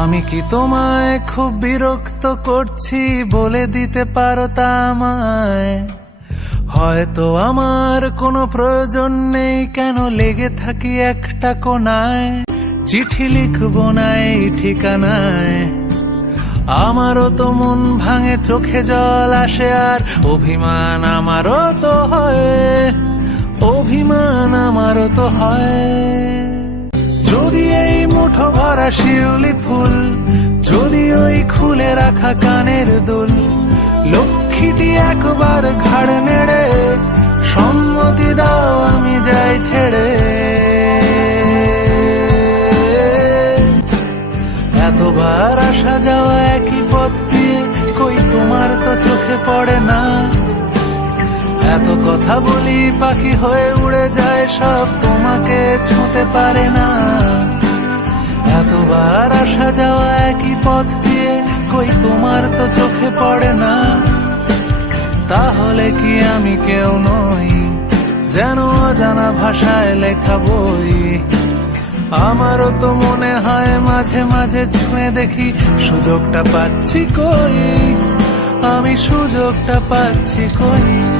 আমি কি তোমায় খুব বিরক্ত করছি বলে দিতে পারো আমায় হয়তো আমার কোনো প্রয়োজন নেই কেন লেগে থাকি একটা কোনায় চিঠি লিখবো না এই ঠিকানায় আমারও তো মন ভাঙে চোখে জল আসে আর অভিমান আমারও তো হয় অভিমান আমারও তো হয় যদি এই মুঠো ভরা শিউলি ফুল যদি ওই খুলে রাখা কানের দুল লক্ষ্মীটি একবার ঘাড় নেড়ে সম্মতি দাও আমি যাই ছেড়ে এতবার আসা যাওয়া একই পথ দিয়ে কই তোমার তো চোখে পড়ে না এত কথা বলি পাখি হয়ে উড়ে যায় সব তোমাকে ছুঁতে পারে না আবার আসা যাওয়া একই পথ দিয়ে কই তোমার তো চোখে পড়ে না তাহলে কি আমি কেউ নই যেন অজানা ভাষায় লেখা বই আমারও তো মনে হয় মাঝে মাঝে ছুঁয়ে দেখি সুযোগটা পাচ্ছি কই আমি সুযোগটা পাচ্ছি কই